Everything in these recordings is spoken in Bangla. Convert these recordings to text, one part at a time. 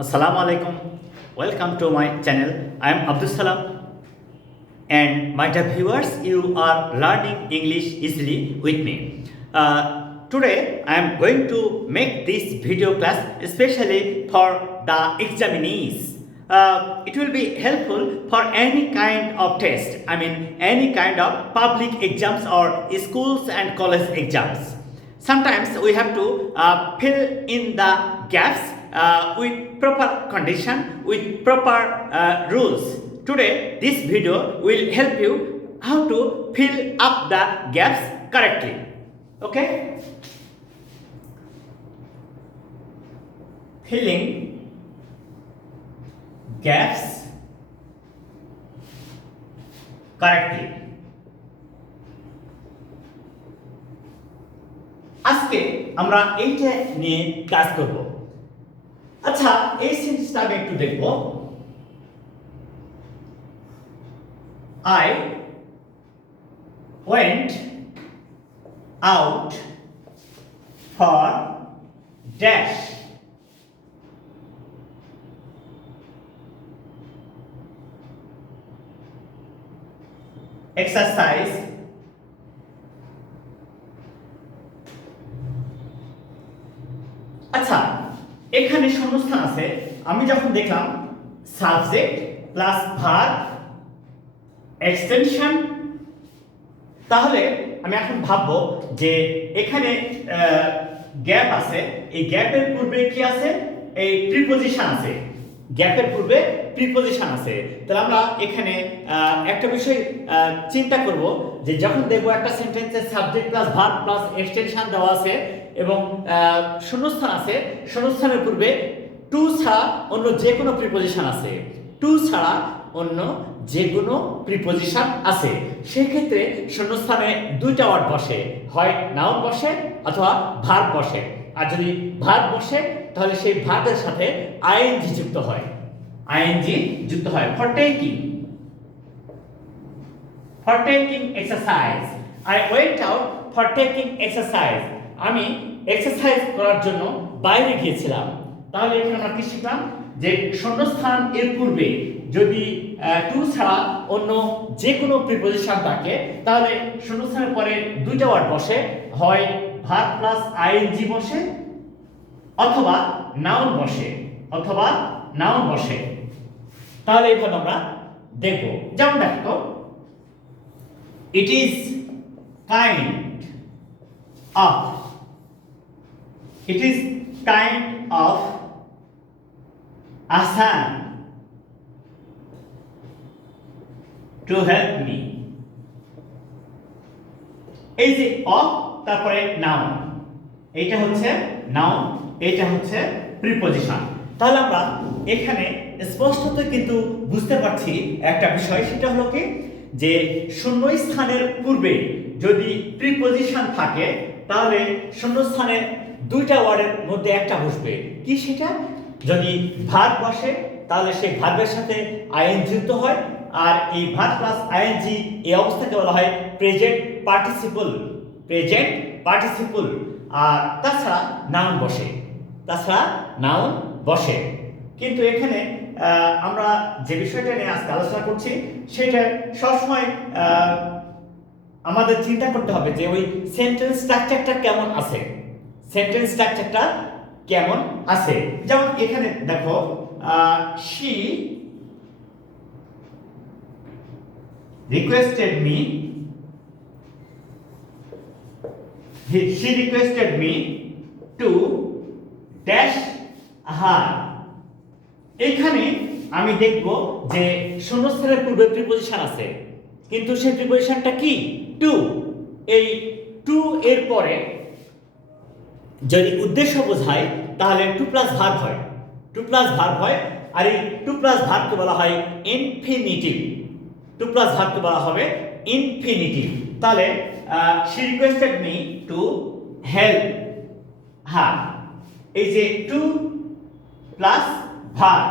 Assalamu alaikum. Welcome to my channel. I am Abdus Salam. And my dear viewers, you are learning English easily with me. Today I am going to make this video class especially for the examinees. It will be helpful for any kind of test. I mean any kind of public exams or schools and college exams. Sometimes we have to fill in the gaps with proper condition, with proper rules. Today, this video will help you how to fill up the gaps correctly. Okay? Filling gaps correctly. আজকে আমরা এইটা নিয়ে ক্লাস করব। আচ্ছা, এই সেন্টেন্সটা আমি একটু দেখব। I went out for dash. Exercise আচ্ছা, এখানে শূন্যস্থান আছে। আমি যখন দেখলাম সাবজেক্ট প্লাস ভার্ব এক্সটেনশন, তাহলে আমি এখন ভাববো যে এখানে গ্যাপ আছে, এই গ্যাপের পূর্বে কি আছে? এই প্রিপজিশন আছে, গ্যাপের পূর্বে প্রিপজিশন আছে। তাহলে আমরা এখানে একটা বিষয় চিন্তা করব যে যখন দেখব একটা সেন্টেন্সে subject plus verb plus extension দেওয়া আছে এবং শূন্যস্থান আছে, শূন্যস্থানের পূর্বে টু ছাড়া অন্য যে কোনো প্রিপজিশন আছে, টু ছাড়া অন্য যে কোনো প্রিপজিশন আছে, সেই ক্ষেত্রে শূন্যস্থানে দুইটা ওয়ার্ড বসে, হয় নাউন বসে অথবা ভার্ব বসে। আর যদি ভার্ব বসে তাহলে সেই ভার্বের সাথে আইএনজি যুক্ত হয়, আইএনজি যুক্ত হয়। For taking exercise, I went out for taking exercise. আমি এক্সারসাইজ করার জন্য বাইরে গিয়েছিলাম। তাহলে এখানে আমরা কি শিখলাম? যে শূন্যস্থান এর পূর্বে যদি টু ছাড়া অন্য যে কোনো প্রিপজিশন থাকে তাহলে শূন্যস্থানের পরে দুইটা ওয়ার্ড বসে, হয় ভার্ব প্লাস আইএনজি বসে অথবা নাউন বসে, অথবা নাউন বসে। তাহলে এইভাবে আমরা দেখব। যেমন দেখো, it is kind of, it is kind of Hassan to help me. এই যে অফ তারপরে নাউন, এইটা হচ্ছে নাউন, এইটা হচ্ছে প্রিপজিশন। তাহলে আমরা এখানে স্পষ্টত কিন্তু বুঝতে পারছি একটা বিষয়, সেটা হলো কি যে শূন্যস্থানের পূর্বে যদি প্রিপজিশন থাকে তাহলে শূন্যস্থানের দুইটা ওয়ার্ডের মধ্যে একটা বসবে। কি সেটা? যদি ভার্ব বসে তাহলে সেই ভার্বের সাথে আইএনজি যুক্ত হয়, আর এই ভার্ব প্লাস আইএনজি এই অবস্থাকে বলা হয় প্রেজেন্ট পার্টিসিপল, প্রেজেন্ট পার্টিসিপল। আর তাছাড়া নাউন বসে, তাছাড়া নাউন বসে। কিন্তু এখানে আমরা যে বিষয়টা নিয়ে আজকে আলোচনা করছি সেটা সবসময় আমাদের চিন্তা করতে হবে যে ওই সেন্টেন্স স্ট্রাকচারটা কেমন আছে, সেন্টেন্স স্ট্রাকচারটা কেমন আছে। যেমন এখানে দেখো, she requested me to dash her। এখানে আমি দেখব যে শূন্যস্থানের পূর্বে প্রিপজিশন আছে, কিন্তু সেই প্রিপজিশনটা কি? টু। এই টু এর পরে যদি উদ্দেশ্য বোঝায় তাহলে টু প্লাস ভার্ব হয়, টু প্লাস ভার্ব হয়। আর এই টু প্লাস ভার্বকে বলা হয় ইনফিনিটিভ, টু প্লাস ভার্বকে বলা হবে ইনফিনিটিভ। তাহলে she requested me to help her, এই যে টু প্লাস ভার্ব,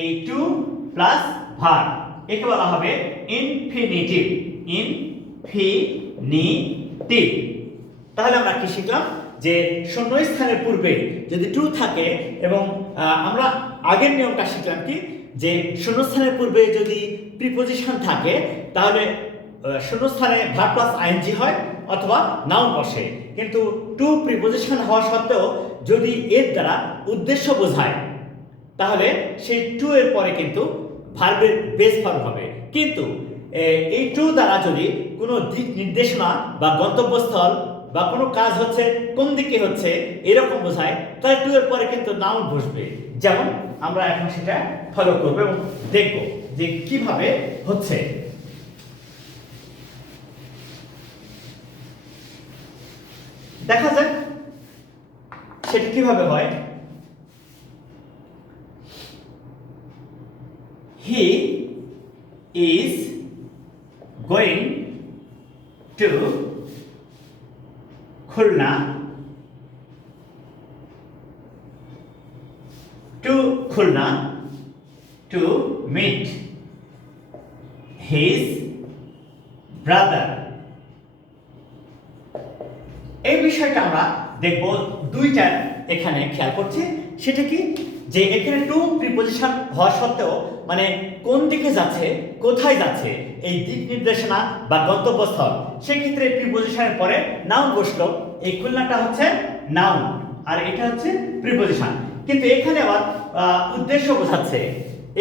এই টু প্লাস ভার্ব একে বলা হবে ইনফিনিটিভ, ইনফিনিটিভ। তাহলে আমরা কি শিখলাম? যে শূন্যস্থানের পূর্বে যদি টু থাকে এবং আমরা আগের নিয়মটা শিখলাম কি যে শূন্যস্থানের পূর্বে যদি প্রিপজিশন থাকে তাহলে শূন্যস্থানে ভার্ব প্লাস আইএনজি হয় অথবা নাউন বসে, কিন্তু টু প্রিপজিশন হওয়া সত্ত্বেও যদি এর দ্বারা উদ্দেশ্য বোঝায় তাহলে সেই টু এর পরে কিন্তু ভার্বের বেস ফর্ম হবে। কিন্তু এই টু দ্বারা যদি কোনো দিক নির্দেশনা বা গন্তব্যস্থল বা কোনো কাজ হচ্ছে কোন দিকে হচ্ছে এরকম বোঝায় তাহলে টু এর পরে কিন্তু নাউন বসবে। যেমন আমরা এখন সেটা ফলো করব এবং দেখব যে কিভাবে হচ্ছে। দেখা যাক সেটা কিভাবে হয়। He is going to Khulna to meet his brother. এই বিষয়টা আমরা দেখব দুইটা এখানে খেয়াল করছি। সেটা কি যে এখানে টু প্রিপজিশন হওয়া সত্ত্বেও মানে কোন দিকে যাচ্ছে কোথায় যাচ্ছে এই দিক নির্দেশনা বা গন্তব্যস্থল, সেক্ষেত্রে প্রিপজিশনের পরে নাউন বসলো। এই খুলনাটা হচ্ছে নাউন আর এটা হচ্ছে প্রিপজিশন। কিন্তু এখানে আবার উদ্দেশ্য বোঝাচ্ছে,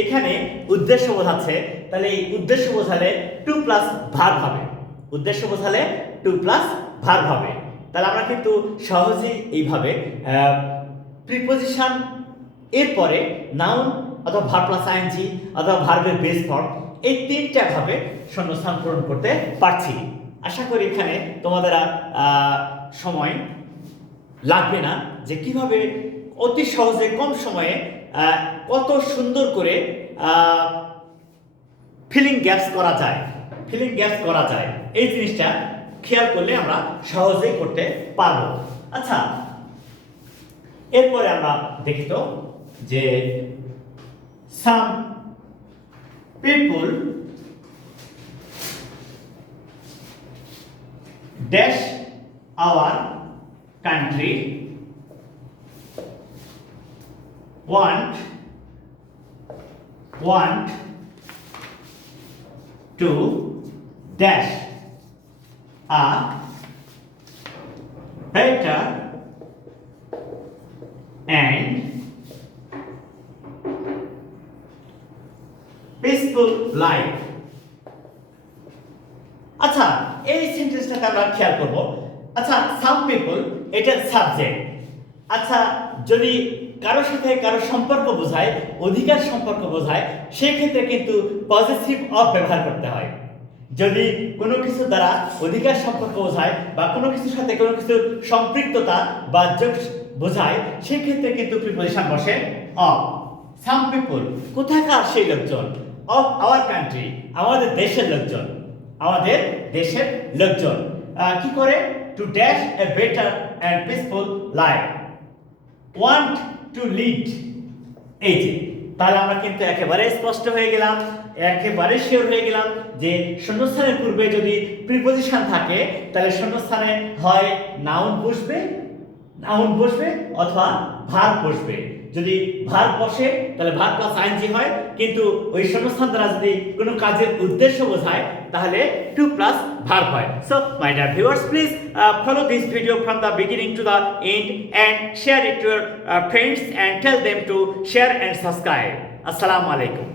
এখানে উদ্দেশ্য বোঝাচ্ছে, তাহলে এই উদ্দেশ্য বোঝালে টু প্লাস ভার্ব হবে। উদ্দেশ্য বোঝালে টু প্লাস ভার্ব হবে। তাহলে আমরা কিন্তু সহজেই এইভাবে প্রিপজিশন এরপরে নাউন অথবা ভার্ব প্লাস আইএনজি অথবা ভার্বের বেস ফর্ম এই তিনটা ভাবে শূন্যস্থান পূরণ করতে পারছি। আশা করি এখানে তোমাদের সময় লাগবে না যে কিভাবে অতি সহজে কম সময়ে কত সুন্দর করে ফিলিং গ্যাপস করা যায় এই জিনিসটা খেয়াল করলে আমরা সহজেই করতে পারবো। আচ্ছা, এরপরে আমরা দেখি তো যে some people dash our country want to dash a better and peaceful life. আচ্ছা, এই সেন্টেন্সটাকে আমরা খেয়াল করব। আচ্ছা, সাম পিপল এটা সাবজেক্ট। আচ্ছা, যদি কারোর সাথে কারো সম্পর্ক বোঝায়, অধিকার সম্পর্ক বোঝায়, সেই ক্ষেত্রে কিন্তু পজিটিভ অফ ব্যবহার করতে হয়। যদি কোনো কিছু দ্বারা অধিকার সম্পর্ক বোঝায় বা কোনো কিছুর সাথে কোনো কিছুর সম্পৃক্ততা বা যোগ বোঝায়, সেই ক্ষেত্রে কিন্তু প্রিপজিশন বসে অফ। সাম পিপল কোথাকার সেই লোকজন, অফ আওয়ার কান্ট্রি আমাদের দেশের লোকজন কি করে to dash a better and peaceful life, want to lead. এই যে তাহলে আমরা কিন্তু একেবারে স্পষ্ট হয়ে গেলাম, একেবারে শিওর হয়ে গেলাম যে শূন্যস্থানের পূর্বে যদি প্রিপজিশন থাকে তাহলে শূন্যস্থানে হয় নাউন বসবে অথবা ভার্ব বসবে। যদি ভার্ব বসে তাহলে ভার্ব প্লাস আইএনজি হয়, কিন্তু ওই শূন্যস্থান দ্বারা যদি কোনো কাজের উদ্দেশ্য বোঝায় তাহলে টু প্লাস ভার্ব হয়। So my dear viewers, please follow this video from the beginning to the end and share it to your friends and tell them to share and subscribe. Assalamu alaikum.